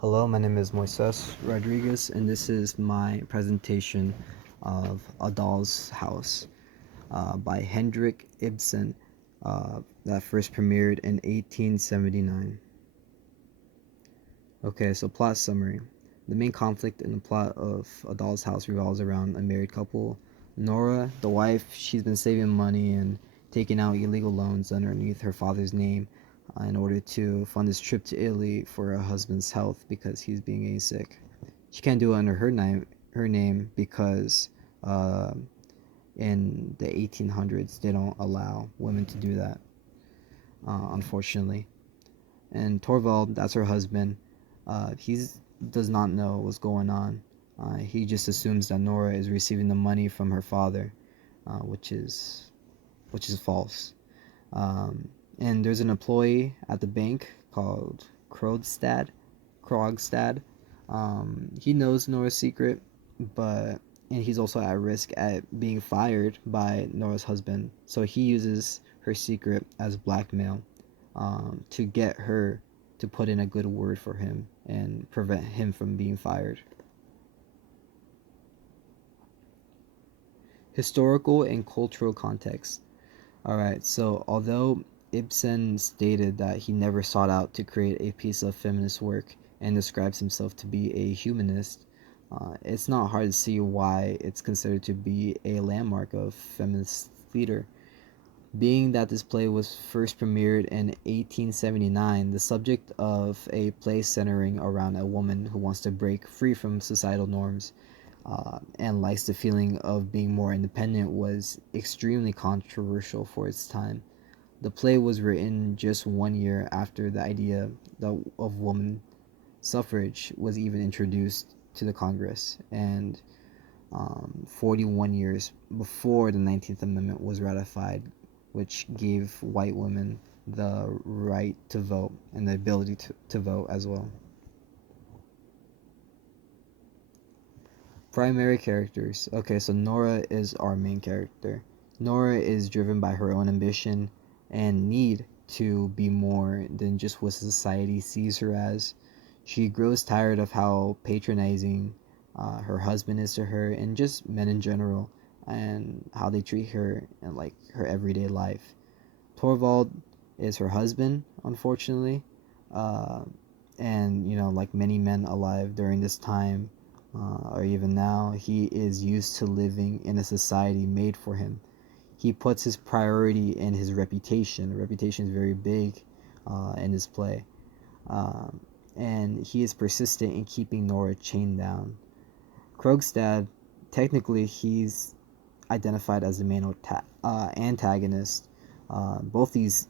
Hello, my name is Moises Rodriguez, and this is my presentation of A Doll's House by Henrik Ibsen, that first premiered in 1879. Okay, so plot summary. The main conflict in the plot of A Doll's House revolves around a married couple. Nora, the wife, she's been saving money and taking out illegal loans underneath her father's name in order to fund his trip to Italy for her husband's health because he's being sick. She can't do it under her name because uh, in the 1800s they don't allow women to do that, unfortunately. And Torvald, that's her husband, he does not know what's going on. He just assumes that Nora is receiving the money from her father, which is false. Um, and there's an employee at the bank called Krogstad. He knows Nora's secret, but and he's also at risk at being fired by Nora's husband. So he uses her secret as blackmail to get her to put in a good word for him and prevent him from being fired. Historical and cultural context. Alright, so although Ibsen stated that he never sought out to create a piece of feminist work and describes himself to be a humanist, it's not hard to see why it's considered to be a landmark of feminist theater. Being that this play was first premiered in 1879, the subject of a play centering around a woman who wants to break free from societal norms and likes the feeling of being more independent was extremely controversial for its time. The play was written just 1 year after the idea of woman suffrage was even introduced to the Congress, and 41 years before the 19th Amendment was ratified, which gave white women the right to vote and the ability to vote as well. Primary characters. Okay, so Nora is our main character. Nora is driven by her own ambition and need to be more than just what society sees her as. She grows tired of how patronizing her husband is to her and just men in general and how they treat her in like her everyday life. Torvald is her husband, unfortunately, uh, and like many men alive during this time, or even now, he is used to living in a society made for him. He puts his priority in his reputation. Reputation is very big in this play, um, and he is persistent in keeping Nora chained down. Krogstad, technically, he's identified as the main antagonist. Both these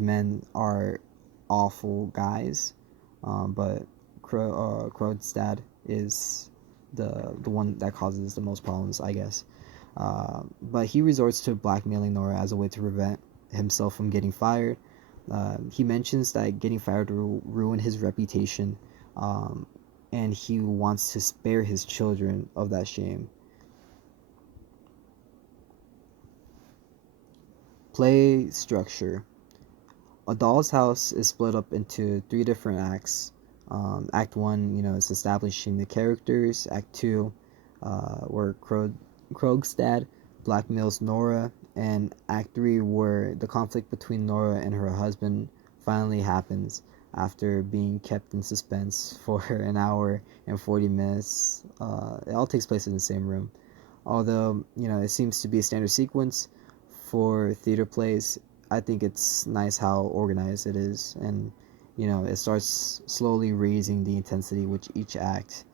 men are awful guys, but Krogstad is the one that causes the most problems, I guess. But he resorts to blackmailing Nora as a way to prevent himself from getting fired. He mentions that getting fired will ruin his reputation, um, and he wants to spare his children of that shame. Play structure. A Doll's House is split up into three different acts. Act one, is establishing the characters. Act two, where Krogstad blackmails Nora, and Act three, where the conflict between Nora and her husband finally happens after being kept in suspense for an hour and 40 minutes. It all takes place in the same room. Although, it seems to be a standard sequence for theater plays, I think it's nice how organized it is, and it starts slowly raising the intensity with each act,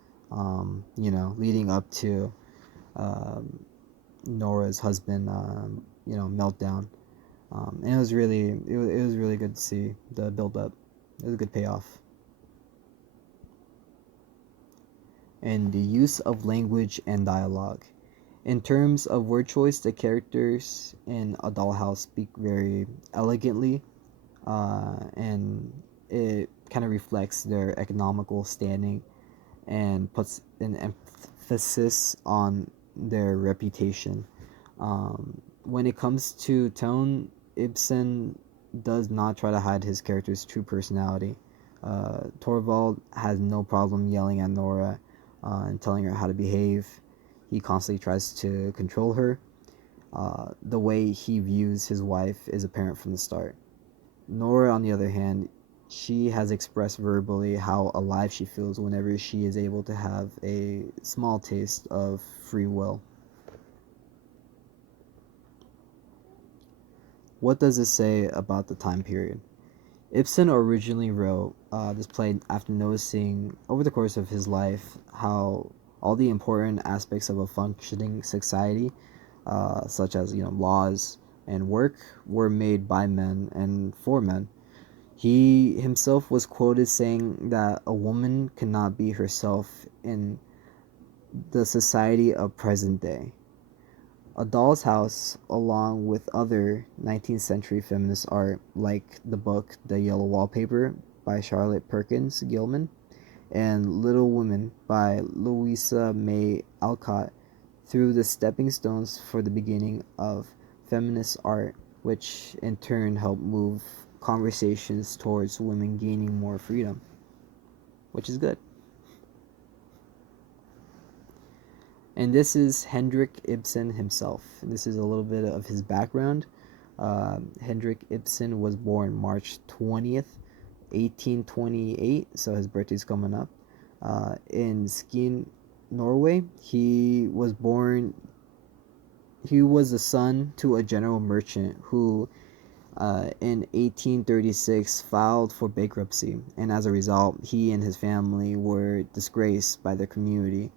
leading up to um, Nora's husband, meltdown. And it was really good to see the build up. It was a good payoff. And the use of language and dialogue. In terms of word choice, the characters in A Dollhouse speak very elegantly, and it kind of reflects their economical standing and puts an emphasis on their reputation. When it comes to tone, Ibsen does not try to hide his character's true personality. Torvald has no problem yelling at Nora and telling her how to behave. He constantly tries to control her. The way he views his wife is apparent from the start. Nora, on the other hand, she has expressed verbally how alive she feels whenever she is able to have a small taste of free will. What does this say about the time period? Ibsen originally wrote this play after noticing over the course of his life how all the important aspects of a functioning society, such as laws and work, were made by men and for men. He himself was quoted saying that a woman cannot be herself in the society of present day. A Doll's House, along with other 19th century feminist art like the book The Yellow Wallpaper by Charlotte Perkins Gilman and Little Women by Louisa May Alcott, threw the stepping stones for the beginning of feminist art, which in turn helped move conversations towards women gaining more freedom, which is good. And this is Henrik Ibsen himself. And this is a little bit of his background. Henrik Ibsen was born March 20th, 1828, so his birthday's coming up, in Skien, Norway. He was the son to a general merchant who, in 1836, filed for bankruptcy, and as a result, he and his family were disgraced by their community,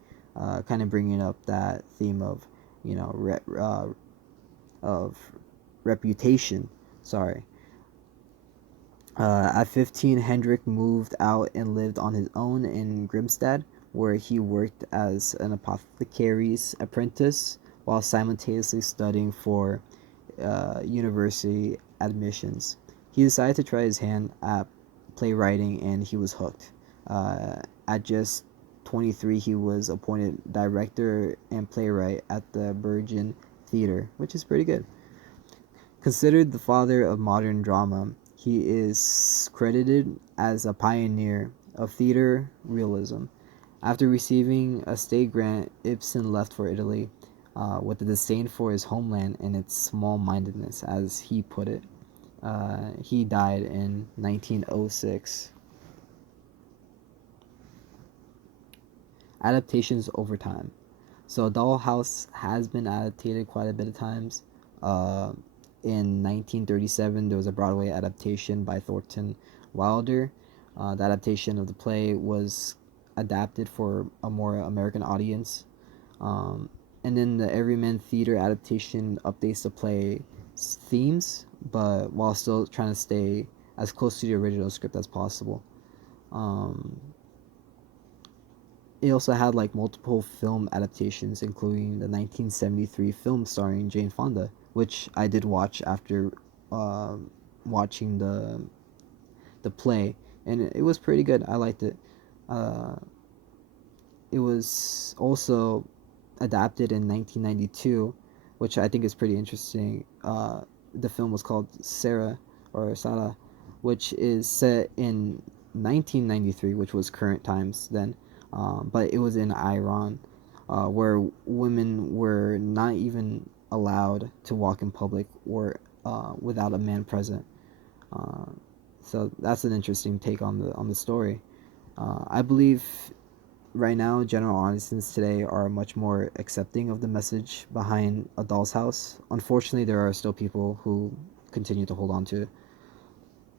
kind of bringing up that theme of, you know, of reputation. Sorry. At 15, Hendrik moved out and lived on his own in Grimstad, where he worked as an apothecary's apprentice while simultaneously studying for university admissions. He decided to try his hand at playwriting and he was hooked. At just 23, he was appointed director and playwright at the Bergen Theater, which is pretty good. Considered the father of modern drama, he is credited as a pioneer of theater realism. After receiving a state grant, Ibsen left for Italy with a disdain for his homeland and its small mindedness, as he put it. He died in 1906. Adaptations over time. So, Dollhouse has been adapted quite a bit of times. Uh, in 1937, there was a Broadway adaptation by Thornton Wilder. The adaptation of the play was adapted for a more American audience. Um, and then the Everyman Theater adaptation updates the play's themes, but while still trying to stay as close to the original script as possible. Um, it also had like multiple film adaptations, including the 1973 film starring Jane Fonda, which I did watch after uh, watching the play, and it was pretty good. I liked it. Uh, it was also adapted in 1992, which I think is pretty interesting. The film was called Sarah or Sarah, which is set in 1993, which was current times then, but it was in Iran, where women were not even allowed to walk in public or without a man present. Uh, so that's an interesting take on the story. I believe right now general audiences today are much more accepting of the message behind A Doll's House. Unfortunately, there are still people who continue to hold on to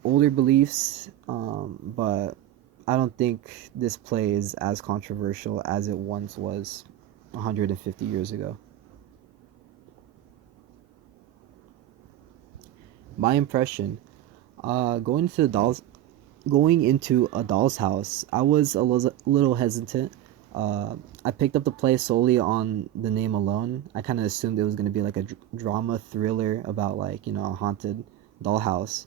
older beliefs, but I don't think this play is as controversial as it once was 150 years ago. My impression, going to the dolls going into A Doll's House, I was a little hesitant. I picked up the play solely on the name alone. I kind of assumed it was going to be like a drama thriller about like a haunted dollhouse.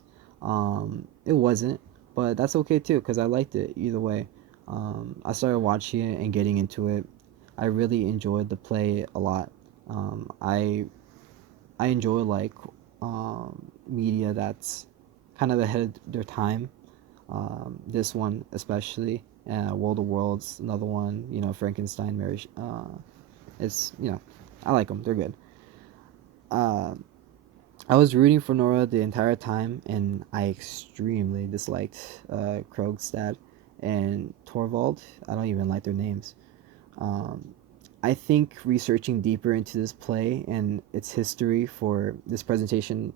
It wasn't, but that's okay too because I liked it either way. I started watching it and getting into it. I really enjoyed the play a lot. I enjoy like media that's kind of ahead of their time. This one especially, World of Worlds, another one. You know, Frankenstein, Mary. It's I like them. They're good. Uh, I was rooting for Nora the entire time, and I extremely disliked Krogstad and Torvald. I don't even like their names. Um, I think researching deeper into this play and its history for this presentation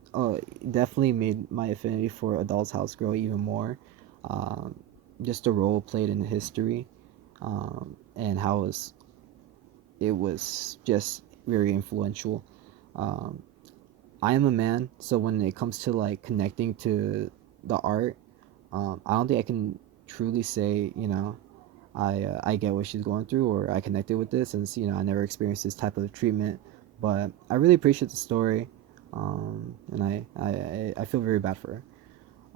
definitely made my affinity for A Doll's House grow even more. Um, just the role played in the history, and how it was just very influential. Um, I am a man, so when it comes to like connecting to the art, I don't think I can truly say, I get what she's going through, or I connected with this, since I never experienced this type of treatment. But I really appreciate the story, and I feel very bad for her.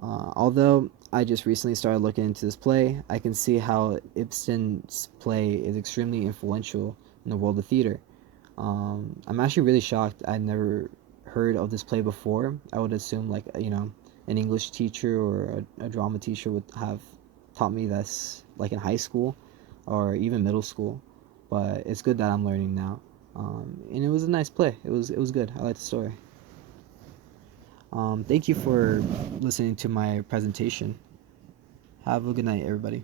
Although I just recently started looking into this play, I can see how Ibsen's play is extremely influential in the world of theater. I'm actually really shocked. I'd never heard of this play before. I would assume like an English teacher or a drama teacher would have taught me this like in high school or even middle school. But it's good that I'm learning now. And it was a nice play. It was good. I liked the story. Thank you for listening to my presentation. Have a good night, everybody.